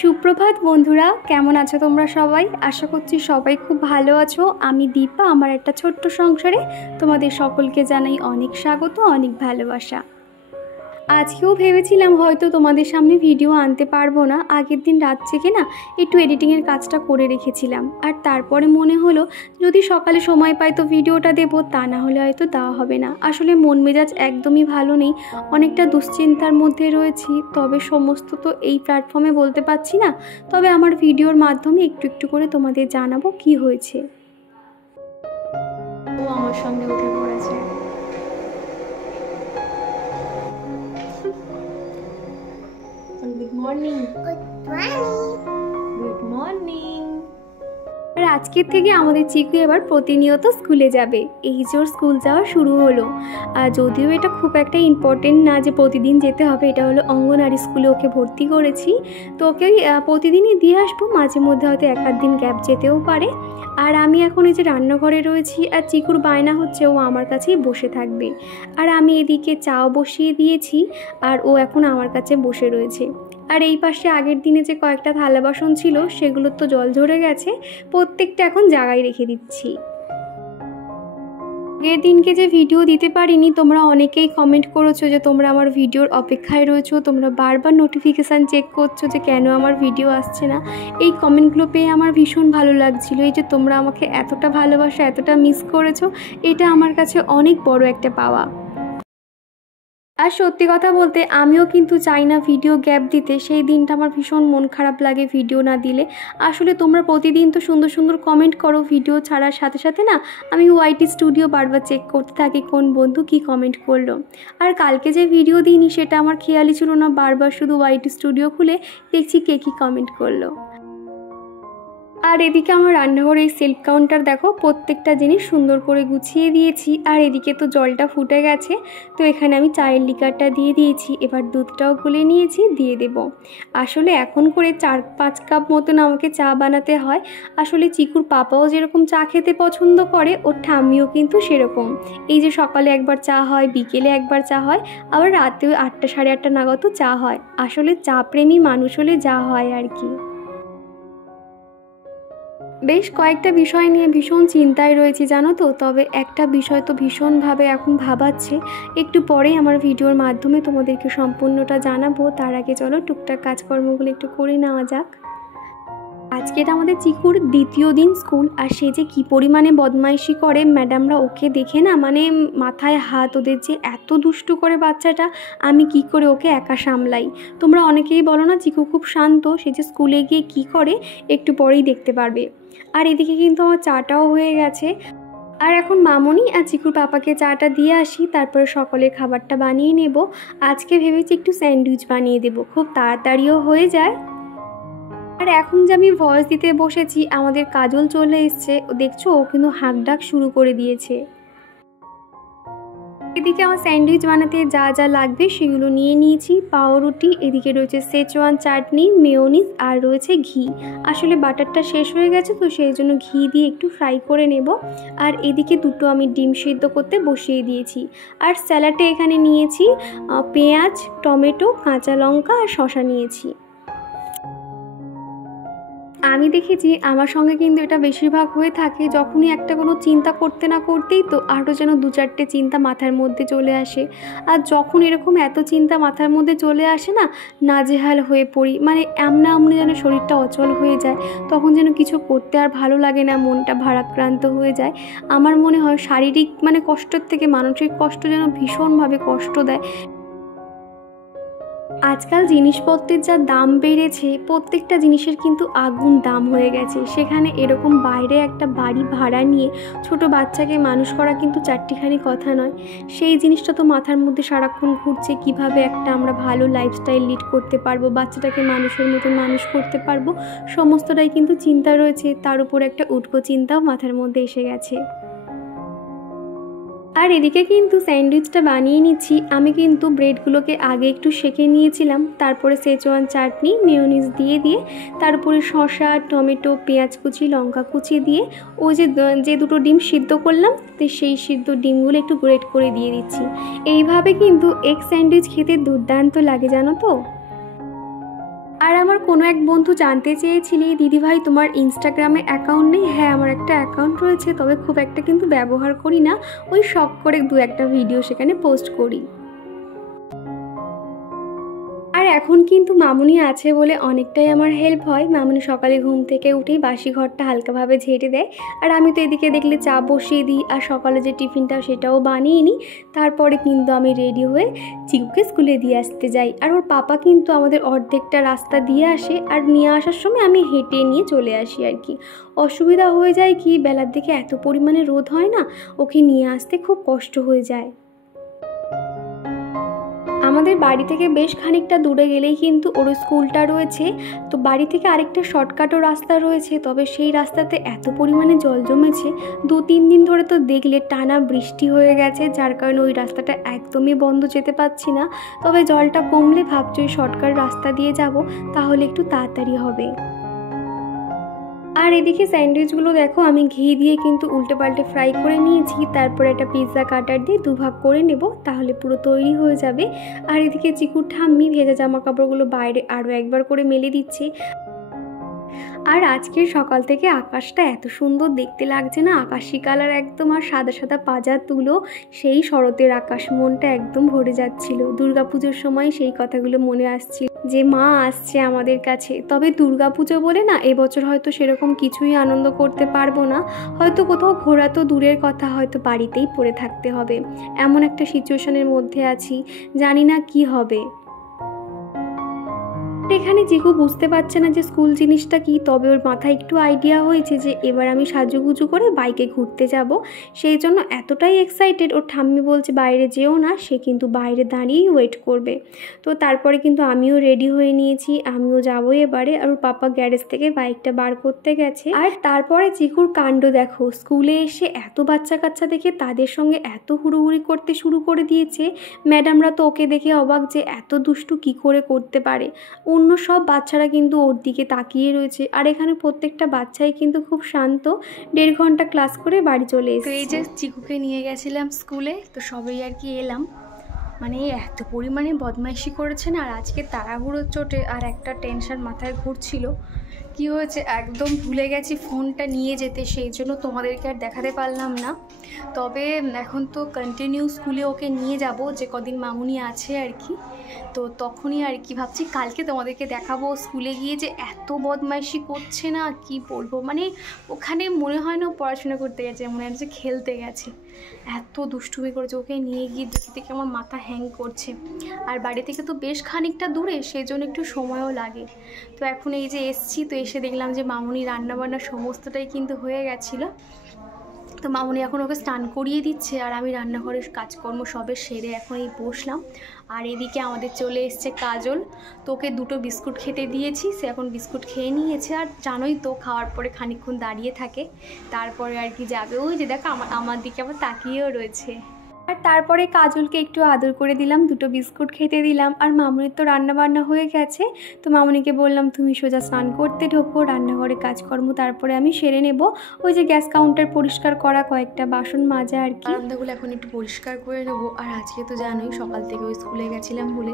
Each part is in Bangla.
সুপ্রভাত বন্ধুরা, কেমন আছো তোমরা সবাই? আশা করছি সবাই খুব ভালো আছো। আমি দীপা, আমার একটা ছোট্ট সংসারে তোমাদের সকলকে জানাই অনেক স্বাগত, অনেক ভালোবাসা। আজকেও ভেবেছিলাম হয়তো তোমাদের সামনে ভিডিও আনতে পারবো না, আগের দিন রাত থেকে না একটু এডিটিংয়ের কাজটা করে রেখেছিলাম। আর তারপরে মনে হলো যদি সকালে সময় পাই তো ভিডিওটা দেবো, তা না হলে হয়তো দেওয়া হবে না। আসলে মন মেজাজ একদমই ভালো নেই, অনেকটা দুশ্চিন্তার মধ্যে রয়েছি। তবে সমস্ত তো এই প্ল্যাটফর্মে বলতে পারছি না, তবে আমার ভিডিওর মাধ্যমে একটু একটু করে তোমাদের জানাবো কি হয়েছে। ও আমার সঙ্গে উঠে পড়েছে। Good morning. Good morning. আর আজকের থেকে আমাদের চিকু এবার প্রতিনিয়ত স্কুলে যাবে। এই যে ওর স্কুল যাওয়া শুরু হলো। আর যদিও এটা খুব একটা ইম্পর্টেন্ট না যে প্রতিদিন যেতে হবে, এটা হলো অঙ্গনওয়াড়ি স্কুলে ওকে ভর্তি করেছি, তো ওকে প্রতিদিনই দিয়ে আসবো, মাঝে মধ্যে হয়তো এক আধ দিন গ্যাপ যেতেও পারে। আর আমি এখন এই যে রান্নাঘরে রয়েছি, আর চিকুর বায়না হচ্ছে ও আমার কাছেই বসে থাকবে। আর আমি এদিকে চাও বসিয়ে দিয়েছি, আর ও এখন আমার কাছে বসে রয়েছে। আর এই পাশে আগের দিনে যে কয়েকটা থালা বাসন ছিল সেগুলোর তো জল ঝরে গেছে, প্রত্যেকটা এখন জায়গায় রেখে দিচ্ছি। আগের দিনকে যে ভিডিও দিতে পারিনি, তোমরা অনেকেই কমেন্ট করেছো যে তোমরা আমার ভিডিওর অপেক্ষায় রয়েছো, তোমরা বারবার নোটিফিকেশান চেক করছো যে কেন আমার ভিডিও আসছে না। এই কমেন্টগুলো পেয়ে আমার ভীষণ ভালো লাগছিলো। এই যে তোমরা আমাকে এতটা ভালোবাসো, এতটা মিস করেছো, এটা আমার কাছে অনেক বড় একটা পাওয়া। আর সত্যি কথা বলতে আমিও কিন্তু চাই না ভিডিও গ্যাপ দিতে, সেই দিনটা আমার ভীষণ মন খারাপ লাগে ভিডিও না দিলে। আসলে তোমরা প্রতিদিন তো সুন্দর সুন্দর কমেন্ট করো ভিডিও ছাড়ার সাথে সাথে, না আমি ওয়াইটি স্টুডিও বারবার চেক করতে থাকি কোন বন্ধু কি কমেন্ট করলো। আর কালকে যে ভিডিও দিইনি সেটা আমার খেয়ালই ছিল না, বারবার শুধু ওয়াইটি স্টুডিও খুলে দেখছি কে কী কমেন্ট করলো। আর এদিকে আমার রান্নাঘরে এই সেলফ কাউন্টার দেখো, প্রত্যেকটা জিনিস সুন্দর করে গুছিয়ে দিয়েছি। আর এদিকে তো জলটা ফুটে গেছে, তো এখানে আমি চায়ের লিকারটা দিয়ে দিয়েছি। এবার দুধটাও গুলে নিয়েছি, দিয়ে দেব। আসলে এখন করে 4-5 কাপ মতন আমাকে চা বানাতে হয়। আসলে চিকুর পাপাও যেরকম চা খেতে পছন্দ করে, ওর ঠাম্মিও কিন্তু সেরকম। এই যে সকালে একবার চা হয়, বিকেলে একবার চা হয়, আবার রাতেও 8টা সাড়ে 8টা নাগাদও চা হয়। আসলে চা প্রেমী মানুষ হলে যা হয় আর কি। বেশ কয়েকটা বিষয় নিয়ে ভীষণ চিন্তায় রয়েছি জানো তো, তবে একটা বিষয় তো ভীষণভাবে এখন ভাবাচ্ছে। একটু পরেই আমার ভিডিওর মাধ্যমে তোমাদেরকে সম্পূর্ণটা জানাবো। তার আগে চলো টুকটাক কাজকর্মগুলো একটু করে নেওয়া যাক। আজকে এটা আমাদের চিকুর দ্বিতীয় দিন স্কুল, আর সে যে কী পরিমাণে বদমাইশি করে, ম্যাডামরা ওকে দেখে না মানে মাথায় হাত, ওদের যে এত দুষ্টু করে বাচ্চাটা, আমি কি করে ওকে একা সামলাই। তোমরা অনেকেই বলো না চিকু খুব শান্ত, সে যে স্কুলে গিয়ে কী করে একটু পরেই দেখতে পারবে। আর এদিকে কিন্তু আমার চাটাও হয়ে গেছে। আর এখন মামনি আর চিকুর পাপাকে চাটা দিয়ে আসি, তারপরে সকলের খাবারটা বানিয়ে নেব। আজকে ভেবেছি একটু স্যান্ডউইচ বানিয়ে দেব, খুব তাড়াতাড়িও হয়ে যায়। আর এখন যে আমি ভয়েস দিতে বসেছি, আমাদের কাজল চলে এসছে, দেখছো ও কিন্তু হাঁক ডাক শুরু করে দিয়েছে। এদিকে আমার স্যান্ডউইচ বানাতে যা যা লাগবে সেগুলো নিয়ে নিয়েছি। পাউরুটি, এদিকে রয়েছে সেচওয়ান চাটনি, মেয়োনিজ, আর রয়েছে ঘি। আসলে বাটারটা শেষ হয়ে গেছে, তো সেই জন্য ঘি দিয়ে একটু ফ্রাই করে নেব। আর এদিকে দুটো আমি ডিম সিদ্ধ করতে বসিয়ে দিয়েছি। আর স্যালাডে এখানে নিয়েছি পেঁয়াজ, টমেটো, কাঁচা লঙ্কা আর শসা নিয়েছি। আমি দেখেছি আমার সঙ্গে কিন্তু এটা বেশিরভাগ হয়ে থাকে, যখনই একটা কোনো চিন্তা করতে না করতেই তো আরও যেন 2-4টে চিন্তা মাথার মধ্যে চলে আসে। আর যখন এরকম এত চিন্তা মাথার মধ্যে চলে আসে না, নাজেহাল হয়ে পড়ি, মানে এমনি যেন শরীরটা অচল হয়ে যায়। তখন যেন কিছু করতে আর ভালো লাগে না, মনটা ভারাক্রান্ত হয়ে যায়। আমার মনে হয় শারীরিক মানে কষ্টের থেকে মানসিক কষ্ট যেন ভীষণভাবে কষ্ট দেয়। আজকাল জিনিসপত্রের যা দাম বেড়েছে, প্রত্যেকটা জিনিসের কিন্তু আগুন দাম হয়ে গেছে। সেখানে এরকম বাইরে একটা বাড়ি ভাড়া নিয়ে ছোট বাচ্চাকে মানুষ করা কিন্তু চারটিখানি কথা নয়। সেই জিনিসটা তো মাথার মধ্যে সারাক্ষণ ঘুরছে, কিভাবে একটা আমরা ভালো লাইফস্টাইল লিড করতে পারবো, বাচ্চাটাকে মানুষের মতন মানুষ করতে পারবো, সমস্তটাই কিন্তু চিন্তা রয়েছে। তার উপর একটা উটকো চিন্তাও মাথার মধ্যে এসে গেছে। আর এদিকে কিন্তু স্যান্ডউইচটা বানিয়ে নিচ্ছি। আমি কিন্তু ব্রেডগুলোকে আগে একটু সেঁকে নিয়েছিলাম, তারপরে সেচওয়ান চাটনি, মেয়োনিজ দিয়ে তার উপরে শসা, টমেটো, পেঁয়াজ কুচি, লঙ্কা কুচি দিয়ে ওই যে দুটো ডিম সিদ্ধ করলাম, তো সেই সিদ্ধ ডিমগুলো একটু গ্রেট করে দিয়ে দিচ্ছি। এইভাবে কিন্তু এগ স্যান্ডউইচ খেতে দুর্দান্ত লাগে জানো তো। আর আমার কোনো এক বন্ধু জানতে চেয়েছিলে, দিদিভাই তোমার ইনস্টাগ্রামে অ্যাকাউন্ট নেই? হ্যাঁ, আমার একটা অ্যাকাউন্ট রয়েছে, তবে খুব একটা কিন্তু ব্যবহার করি না, ওই শখ করে 2-1টা ভিডিও সেখানে পোস্ট করি। আর এখন কিন্তু মামুনি আছে বলে অনেকটাই আমার হেল্প হয়। মামুনি সকালে ঘুম থেকে উঠেই বাসি ঘরটা হালকাভাবে ঝেড়ে দেয়, আর আমি তো এদিকে দেখলে চা বসিয়ে দিই, আর সকালে যে টিফিনটা সেটাও বানিয়ে নিই। তারপরে কিন্তু আমি রেডি হয়ে চিকুকে স্কুলে দিয়ে আসতে যাই, আর ওর পাপা কিন্তু আমাদের অর্ধেকটা রাস্তা দিয়ে আসে, আর নিয়ে আসার সময় আমি হেঁটে নিয়ে চলে আসি আর কি। অসুবিধা হয়ে যায় কি, বেলার দিকে এত পরিমাণে রোদ হয় না, ওকে নিয়ে আসতে খুব কষ্ট হয়ে যায়। আমাদের বাড়ি থেকে বেশ খানিকটা দূরে গেলেই কিন্তু ওর স্কুলটা রয়েছে। তো বাড়ি থেকে আরেকটা শর্টকাটও রাস্তা রয়েছে, তবে সেই রাস্তাতে এত পরিমাণে জল জমেছে, 2-3 দিন ধরে তো দেখলে টানা বৃষ্টি হয়ে গেছে, যার কারণে ওই রাস্তাটা একদমই বন্ধ, যেতে পারছি না। তবে জলটা কমলে ভাবছি ওই শর্টকাট রাস্তা দিয়ে যাব, তাহলে একটু তাড়াতাড়ি হবে। আর এদিকে স্যান্ডউইচগুলো দেখো আমি ঘি দিয়ে কিন্তু উল্টে পাল্টে ফ্রাই করে নিয়েছি, তারপরে একটা পিৎজা কাটার দিয়ে 2 ভাগ করে নেব, তাহলে পুরো তৈরি হয়ে যাবে। আর এদিকে চিকুর ঠাম্মি ভেজা জামা কাপড়গুলো বাইরে আরও একবার করে মেলে দিচ্ছে। আর আজকের সকাল থেকে আকাশটা এত সুন্দর দেখতে লাগছে না, আকাশি কালার একদম, আর সাদা সাদা পাজা তুলো, সেই শরতের আকাশ, মনটা একদম ভরে যাচ্ছিল। দুর্গাপুজোর সময় সেই কথাগুলো মনে আসছিল যে মা আসছে আমাদের কাছে। তবে দুর্গাপুজো বলে না, এবছর হয়তো সেরকম কিছুই আনন্দ করতে পারবো না, হয়তো কোথাও ঘোরা তো দূরের কথা, হয়তো বাড়িতেই পড়ে থাকতে হবে, এমন একটা সিচুয়েশনের মধ্যে আছি, জানি না কি হবে। এখানে জিকু বুঝতে পারছে না যে স্কুল জিনিসটা কি, তবে ওর মাথায় একটু আইডিয়া হয়েছে যে এবার আমি সাজুগুজু করে বাইকে ঘুরতে যাব, সেই জন্য এতটাই এক্সাইটেড। ওর ঠাম্মি বলছে বাইরে যেও না, সে কিন্তু বাইরে দাঁড়িয়েই ওয়েট করবে। তো তারপরে কিন্তু আমিও রেডি হয়ে নিয়েছি, আমিও যাবো এবারে। আর ওর পাপা গ্যারেজ থেকে বাইকটা বার করতে গেছে। আর তারপরে জিকুর কাণ্ড দেখো, স্কুলে এসে এত বাচ্চা কাচ্চা দেখে তাদের সঙ্গে এত হুড়োহুড়ি করতে শুরু করে দিয়েছে। ম্যাডামরা তো ওকে দেখে অবাক যে এত দুষ্টু কি করে করতে পারে। অন্য সব বাচ্চারা কিন্তু ওর দিকে তাকিয়ে রয়েছে, আর এখানে প্রত্যেকটা বাচ্চাই কিন্তু খুব শান্ত। 1.5 ঘন্টা ক্লাস করে বাড়ি চলে এসেছে। তো এই যে চিকুকে নিয়ে গেছিলাম স্কুলে, তো সবাই আর কি এলাম, মানে এত পরিমাণে বদমাইশি করেছে না, আর আজকে তাড়াহুড়োর চোটে আর একটা টেনশন মাথায় ঘুরছিল। কি হয়েছে, একদম ভুলে গেছি ফোনটা নিয়ে যেতে, সেই জন্য তোমাদেরকে আর দেখাতে পারলাম না। তবে এখন তো কন্টিনিউ স্কুলে ওকে নিয়ে যাব, যে কদিন মামুনি আছে আর কি, তো তখনই আর কি ভাবছি কালকে তোমাদেরকে দেখাবো স্কুলে গিয়ে যে এত বদমাইশি করছে না, কি বলবো, মানে ওখানে মনে হয় না পড়াশোনা করতে গেছে, মনে হয় যে খেলতে গেছে, এত দুষ্টুমি করেছে। ওকে নিয়ে গিয়ে দেখতে দেখে আমার মাথা হ্যাং করছে, আর বাড়ি থেকে তো বেশ খানিকটা দূরে, সেই জন্য একটু সময়ও লাগে। তো এখন এই যে এসছি, তো এসে দেখলাম যে মামুনি রান্নাবান্না সমস্তটাই কিন্তু হয়ে গেছিলো। তো মামুনি এখন ওকে স্নান করিয়ে দিচ্ছে, আর আমি রান্নাঘরের কাজকর্ম সবে সেরে এখন এই বসলাম। আর এদিকে আমাদের চলে এসছে কাজল, তো ওকে 2টো বিস্কুট খেতে দিয়েছি, সে এখন বিস্কুট খেয়ে নিয়েছে। আর জানোই তো খাওয়ার পরে খানিকক্ষণ দাঁড়িয়ে থাকে, তারপরে আর কি যাবে। ওই যে দেখো আমার দিকে আবার তাকিয়েও রয়েছে। আর তারপরে কাজলকে একটু আদর করে দিলাম, 2টো বিস্কুট খেতে দিলাম। আর মামুনির তো রান্নাবান্না হয়ে গেছে, তো মামুনিকে বললাম তুমি সোজা স্নান করতে ঢোকো, রান্নাঘরে কাজকর্ম তারপরে আমি সেরে নেব। ওই যে গ্যাস কাউন্টার পরিষ্কার করা, কয়েকটা বাসন মাজা আর কি, রান্নাগুলো এখন একটু পরিষ্কার করে নেবো। আর আজকে তো জানোই সকাল থেকে ওই স্কুলে গেছিলাম বলে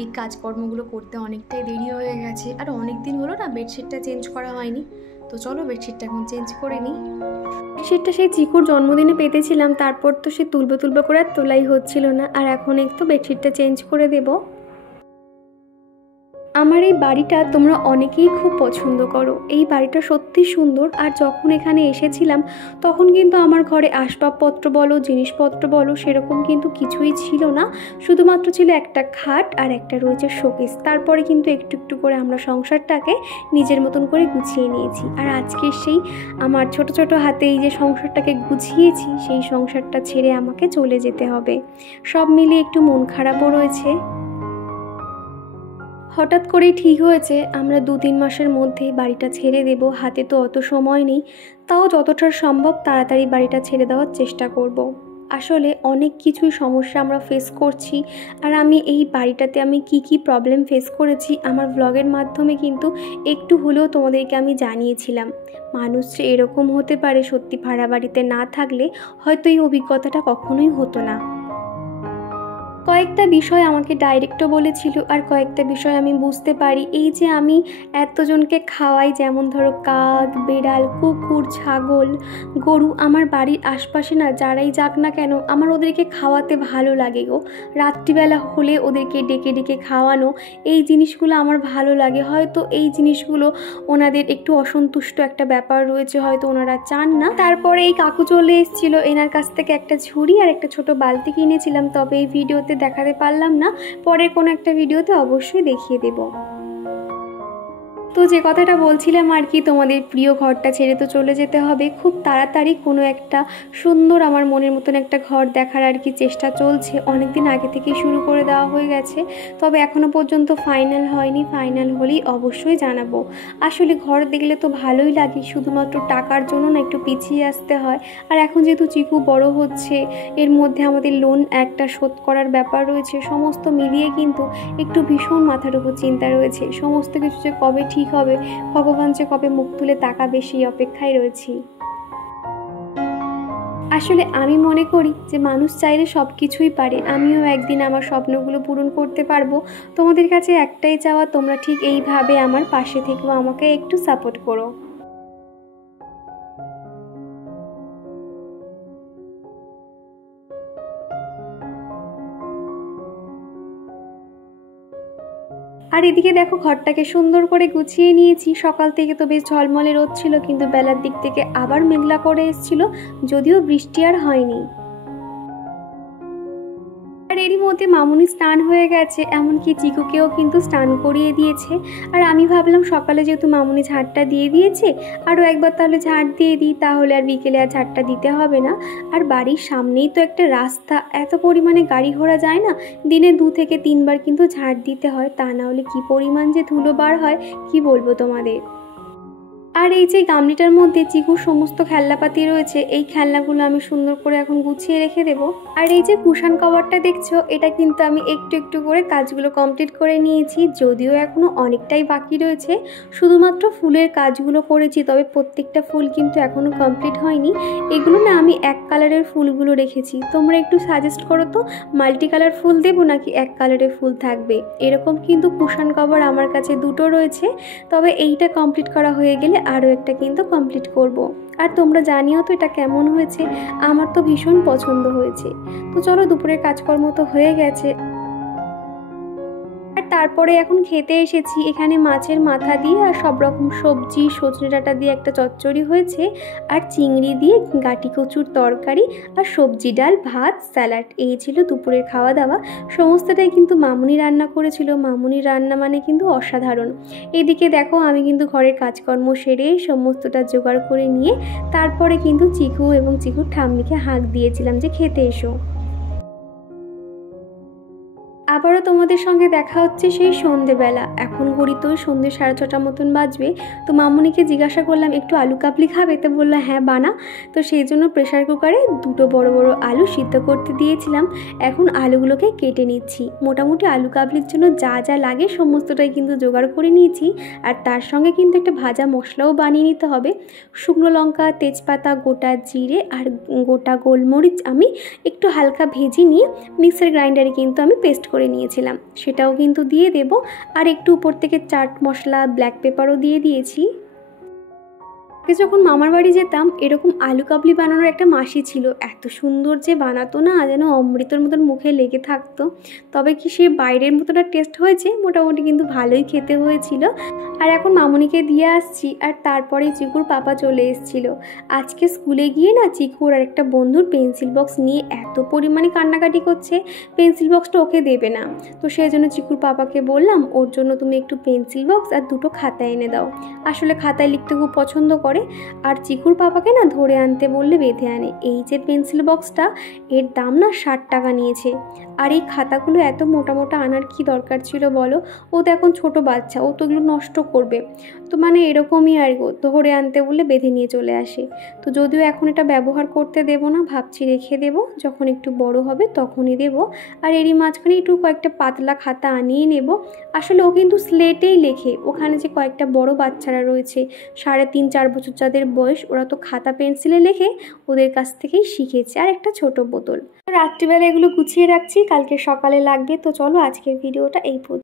এই কাজকর্মগুলো করতে অনেকটাই দেরি হয়ে গেছে। আর অনেক দিন হলো না বেডশিটটা চেঞ্জ করা হয়নি, তো চলো বেডশিটটা এখন চেঞ্জ করে নিই। বেডশিটটা সেই চিকুর জন্মদিনে পেতেছিলাম, তারপর তো সে তুলবো করে আর তোলাই হচ্ছিল না, আর এখন একটু বেডশিটটা চেঞ্জ করে দেবো। আমার এই বাড়িটা তোমরা অনেকেই খুব পছন্দ করো, এই বাড়িটা সত্যি সুন্দর। আর যখন এখানে এসেছিলাম তখন কিন্তু আমার ঘরে আসবাবপত্র বলো, জিনিসপত্র বলো, সেরকম কিন্তু কিছুই ছিল না, শুধুমাত্র ছিল একটা খাট আর একটা রয়েছে শোকেস। তারপরে কিন্তু একটু একটু করে আমরা সংসারটাকে নিজের মতন করে গুছিয়ে নিয়েছি। আর আজকে সেই আমার ছোট ছোট হাতে এই যে সংসারটাকে গুছিয়েছি, সেই সংসারটা ছেড়ে আমাকে চলে যেতে হবে। সব মিলিয়ে একটু মন খারাপও রয়েছে। হঠাৎ করেই ঠিক হয়েছে আমরা 2-3 মাসের মধ্যে বাড়িটা ছেড়ে দেব, হাতে তো অত সময় নেই, তাও যতটা সম্ভব তাড়াতাড়ি বাড়িটা ছেড়ে দেওয়ার চেষ্টা করব। আসলে অনেক কিছুই সমস্যা আমরা ফেস করছি, আর আমি এই বাড়িটাতে আমি কি প্রবলেম ফেস করেছি আমার ব্লগের মাধ্যমে কিন্তু একটু হলেও তোমাদেরকে আমি জানিয়েছিলাম। মানুষ যে এরকম হতে পারে, সত্যি ভাড়া বাড়িতে না থাকলে হয়তো এই অভিজ্ঞতাটা কখনোই হতো না। কয়েকটা বিষয় আমাকে ডাইরেক্টও বলেছিল, আর কয়েকটা বিষয় আমি বুঝতে পারি। এই যে আমি এতজনকে খাওয়াই, যেমন ধরো কাক, বেড়াল, কুকুর, ছাগল, গরু, আমার বাড়ির আশপাশে না যারাই যাক না কেন আমার ওদেরকে খাওয়াতে ভালো লাগে গো। রাত্রিবেলা হলে ওদেরকে ডেকে ডেকে খাওয়ানো, এই জিনিসগুলো আমার ভালো লাগে। হয়তো এই জিনিসগুলো ওনাদের একটু অসন্তুষ্ট একটা ব্যাপার রয়েছে, হয়তো ওনারা চান না। তারপরে এই কাকু চলে এসেছিলো, এনার কাছ থেকে একটা ঝুড়ি আর একটা ছোট বালতি কিনেছিলাম, তবে এই ভিডিওতে দেখাতে পারলাম না, পরের কোনো একটা ভিডিওতে অবশ্যই দেখিয়ে দেব। তো যে কথাটা বলছিলাম আর কি, তোমাদের প্রিয় ঘরটা ছেড়ে তো চলে যেতে হবে খুব তাড়াতাড়ি। কোনো একটা সুন্দর আমার মনের মতন একটা ঘর দেখার আর কি চেষ্টা চলছে, অনেক দিন আগে থেকেই শুরু করে দেওয়া হয়ে গেছে, তবে এখনও পর্যন্ত ফাইনাল হয়নি। ফাইনাল হলেই অবশ্যই জানাবো। আসলে ঘর দেখলে তো ভালোই লাগে, শুধুমাত্র টাকার জন্য না একটু পিছিয়ে আসতে হয়। আর এখন যেহেতু চিকু বড় হচ্ছে, এর মধ্যে আমাদের লোন একটা শোধ করার ব্যাপার রয়েছে, সমস্ত মিলিয়ে কিন্তু একটু ভীষণ মাথার উপর চিন্তা রয়েছে। সমস্ত কিছু যে কবে ঠিক হবে, ভগবান যে কবে মুখ তুলে তাকাবে সেই অপেক্ষায় রয়েছি। আসলে আমি মনে করি যে মানুষ চাইলে সব কিছুই পারে, আমিও একদিন আমার স্বপ্নগুলো পূরণ করতে পারবো। তোমাদের কাছে একটাই চাওয়া, তোমরা ঠিক এইভাবে আমার পাশে থেকেও আমাকে একটু সাপোর্ট করো। আর এদিকে দেখো ঘরটাকে সুন্দর করে গুছিয়ে নিয়েছি। সকাল থেকে তো বেশ ঝলমলে রোদ ছিল, কিন্তু বেলার দিক থেকে আবার মেঘলা করে এসেছিল, যদিও বৃষ্টি আর হয়নি। আর এরই মধ্যে মামুনি স্নান হয়ে গেছে, এমনকি চিকুকেও কিন্তু স্নান করিয়ে দিয়েছে। আর আমি ভাবলাম সকালে যেহেতু মামুনি ঝাড়টা দিয়ে দিয়েছে, আরও একবার তাহলে ঝাড় দিয়ে দিই, তাহলে আর বিকেলে আর ঝাড়টা দিতে হবে না। আর বাড়ির সামনেই তো একটা রাস্তা, এত পরিমাণে গাড়ি ঘোড়া যায় না, দিনে 2 থেকে 3 বার কিন্তু ঝাড় দিতে হয়, তা না হলে কী পরিমাণ যে ধুলো বার হয় কি বলবো তোমাদের। আর এই যে গামলিটার মধ্যে চিকুর সমস্ত খেলনাপাতি রয়েছে, এই খেলনাগুলো আমি সুন্দর করে এখন গুছিয়ে রেখে দেবো। আর এই যে কুশন কভারটা দেখছো, এটা কিন্তু আমি একটু একটু করে কাজগুলো কমপ্লিট করে নিয়েছি, যদিও এখনও অনেকটাই বাকি রয়েছে। শুধুমাত্র ফুলের কাজগুলো করেছি, তবে প্রত্যেকটা ফুল কিন্তু এখনও কমপ্লিট হয়নি। এগুলো না আমি এক কালারের ফুলগুলো রেখেছি, তোমরা একটু সাজেস্ট করো তো মাল্টি কালার ফুল দেবো নাকি এক কালারের ফুল থাকবে। এরকম কিন্তু কুশন কভার আমার কাছে 2টো রয়েছে, তবে এইটা কমপ্লিট করা হয়ে গেলে আরও একটা কিন্তু কমপ্লিট করব। আর তোমরা জানিও তো এটা কেমন হয়েছে, আমার তো ভীষণ পছন্দ হয়েছে। তো চলো, দুপুরের কাজকর্ম তো হয়ে গেছে। আর তারপরে এখন খেতে এসেছি, এখানে মাছের মাথা দিয়ে আর সব রকম সবজি, সজনে ডাঁটা দিয়ে একটা চচ্চড়ি হয়েছে, আর চিংড়ি দিয়ে গাটি কচুর তরকারি, আর সবজি, ডাল, ভাত, স্যালাড, এই ছিল দুপুরের খাওয়া দাওয়া। সমস্তটাই কিন্তু মামুনি রান্না করেছিল, মামুনির রান্না মানে কিন্তু অসাধারণ। এদিকে দেখো আমি কিন্তু ঘরের কাজকর্ম সেরে সমস্তটা জোগাড় করে নিয়ে তারপরে কিন্তু চিকু এবং চিকুর ঠাম্মিকে হাঁক দিয়েছিলাম যে খেতে এসো। আবারও তোমাদের সঙ্গে দেখা হচ্ছে সেই সন্ধেবেলা, এখন ঘড়িতে ওই সন্ধ্যে 6:30 মতন বাজবে। তো মামুনিকে জিজ্ঞাসা করলাম একটু আলু কাবলি খাবে, তো বললো হ্যাঁ বানা। তো সেই জন্য প্রেশার কুকারে 2টো বড় বড় আলু সিদ্ধ করতে দিয়েছিলাম, এখন আলুগুলোকে কেটে নিচ্ছি। মোটামুটি আলু কাবলির জন্য যা যা লাগে সমস্তটাই কিন্তু জোগাড় করে নিয়েছি। আর তার সঙ্গে কিন্তু একটা ভাজা মশলাও বানিয়ে নিতে হবে। শুকনো লঙ্কা, তেজপাতা, গোটা জিরে আর গোটা গোলমরিচ আমি একটু হালকা ভেজে নিয়ে মিক্সার গ্রাইন্ডারে কিন্তু আমি পেস্ট করে নিয়েছিলাম, সেটাও কিন্তু দিয়ে দেব। আর একটু উপর থেকে চাট মশলা, ব্ল্যাক পেপারও দিয়ে দিয়েছি। আগে যখন মামার বাড়ি যেতাম এরকম আলু কাবলি বানানোর একটা মাসি ছিল, এত সুন্দর যে বানাতো না, যেন অমৃতের মতন মুখে লেগে থাকতো। তবে কি সে বাইরের মতোটা টেস্ট হয়েছে, মোটামুটি কিন্তু ভালোই খেতে হয়েছিল। আর এখন মামুনিকে দিয়ে আসছি, আর তারপরে চিকুর পাপা চলে এসেছিল। আজকে স্কুলে গিয়ে না চিকুর আর একটা বন্ধুর পেন্সিল বক্স নিয়ে এত পরিমাণে কান্নাকাটি করছে, পেন্সিল বক্সটা ওকে দেবে না। তো সেই জন্য চিকুর পাপাকে বললাম ওর জন্য তুমি একটু পেন্সিল বক্স আর 2টো খাতা এনে দাও। আসলে খাতায় লিখতে খুব পছন্দ করে, আর চিকুর পাপাকে না ধরে আনতে বললে বেঁধে আনে। এই যে পেন্সিল বক্সটা, এর দাম না 60 টাকা নিয়েছে। আর এই খাতাগুলো এত মোটা মোটা আনার কি দরকার ছিল বলো, ও তো এখন ছোট বাচ্চা, ও তো এগুলো নষ্ট করবে। তো মানে এরকমই আর গো, ধরে আনতে বললে বেঁধে নিয়ে চলে আসে। তো যদিও এখন এটা ব্যবহার করতে দেব না, ভাবছি রেখে দেব, যখন একটু বড় হবে তখনই দেব। আর এরই মাঝখানে একটু কয়েকটা পাতলা খাতা আনিয়ে নেব। আসলে ও কিন্তু স্লেটেই লেখে, ওখানে যে কয়েকটা বড় বাচ্চারা রয়েছে 3.5-4 বছর যাদের বয়স ওরা তো খাতা পেন্সিলে লেখে, ওদের কাছ থেকেই শিখেছে। আর একটা ছোট বোতল। রাত্রিবেলা এগুলো গুছিয়ে রাখছি, কালকে সকালে লাগবে। তো চলো আজকের ভিডিওটা এই পর্যন্ত।